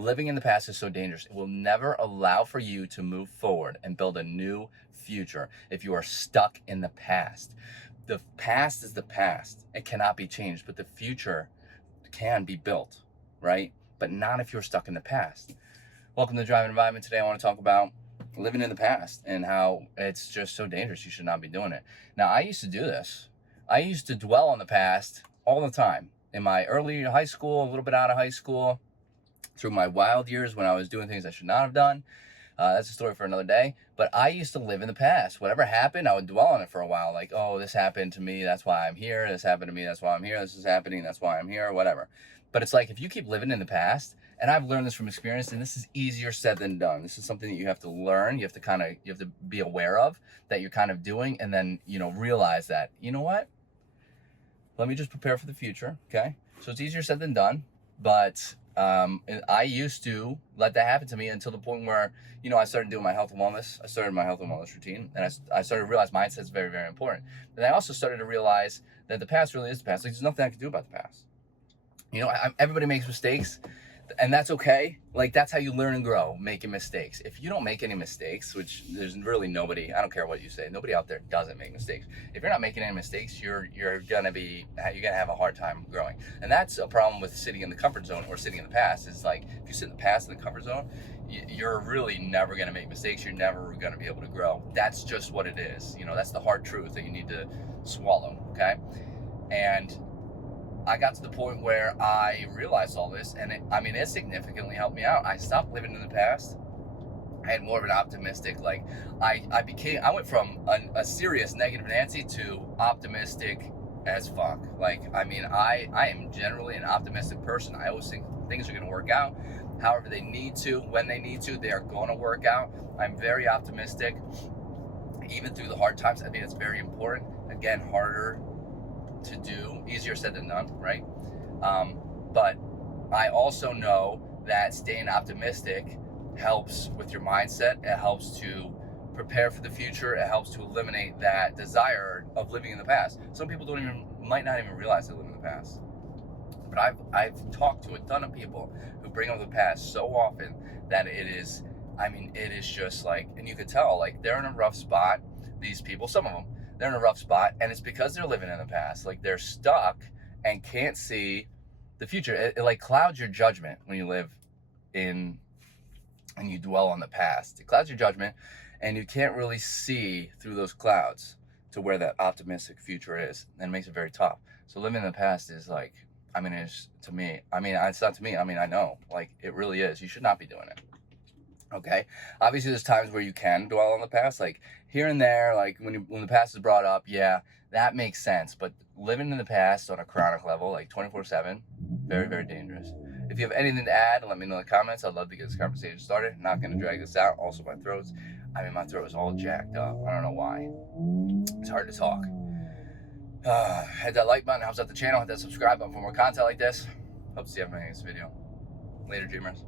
Living in the past is so dangerous. It will never allow for you to move forward and build a new future if you are stuck in the past. The past is the past. It cannot be changed, but the future can be built, right? But not if you're stuck in the past. Welcome to Driving Environment. Today I want to talk about living in the past and how it's just so dangerous. You should not be doing it. Now, I used to do this. I used to dwell on the past all the time. In my early high school, a little bit out of high school, through my wild years when I was doing things I should not have done. That's a story for another day. But I used to live in the past. Whatever happened, I would dwell on it for a while. Like, oh, this happened to me, that's why I'm here. This happened to me, that's why I'm here. This is happening, that's why I'm here, whatever. But it's like, if you keep living in the past, and I've learned this from experience, and this is easier said than done. This is something that you have to learn. You have to be aware of that you're kind of doing, and then, realize that, you know what? Let me just prepare for the future, okay? So it's easier said than done, but I used to let that happen to me until the point where, I started doing my health and wellness. I started my health and wellness routine, and I started to realize mindset is very, very important. And I also started to realize that the past really is the past. Like, there's nothing I can do about the past. Everybody makes mistakes, and that's okay. Like, that's how you learn and grow, making mistakes. If you don't make any mistakes, which there's really nobody, I don't care what you say, nobody out there doesn't make mistakes. If you're not making any mistakes, you're gonna have a hard time growing. And that's a problem with sitting in the comfort zone or sitting in the past. It's like, if you sit in the past in the comfort zone, you're really never gonna make mistakes. You're never gonna be able to grow. That's just what it is. That's the hard truth that you need to swallow, okay? And I got to the point where I realized all this, and it significantly helped me out. I stopped living in the past. I had more of an optimistic, I went from a serious negative Nancy to optimistic as fuck. I am generally an optimistic person. I always think things are going to work out. However they need to, when they need to, they are going to work out. I'm very optimistic, even through the hard times. I think it's very important. Again, harder to do, easier said than done, right? But I also know that staying optimistic helps with your mindset. It helps to prepare for the future. It helps to eliminate that desire of living in the past. Some people might not even realize they live in the past. But I've talked to a ton of people who bring up the past so often that it is just like, and you could tell, like, they're in a rough spot. These people, some of them, they're in a rough spot, and it's because they're living in the past. Like, they're stuck and can't see the future. It like clouds your judgment when you live in and you dwell on the past. It clouds your judgment, and you can't really see through those clouds to where that optimistic future is, and it makes it very tough. So living in the past is like, it's to me. It's not to me. I know, like, it really is. You should not be doing it. Okay, obviously there's times where you can dwell on the past, like here and there, like when the past is brought up, yeah, that makes sense. But living in the past on a chronic level, like 24/7, very, very dangerous. If you have anything to add, let me know in the comments. I'd love to get this conversation started. Not going to drag this out. Also, my throat is all jacked up. I don't know why. It's hard to talk. Hit that like button, helps out the channel. Hit that subscribe button for more content like this. Hope to see you in my next video. Later, dreamers.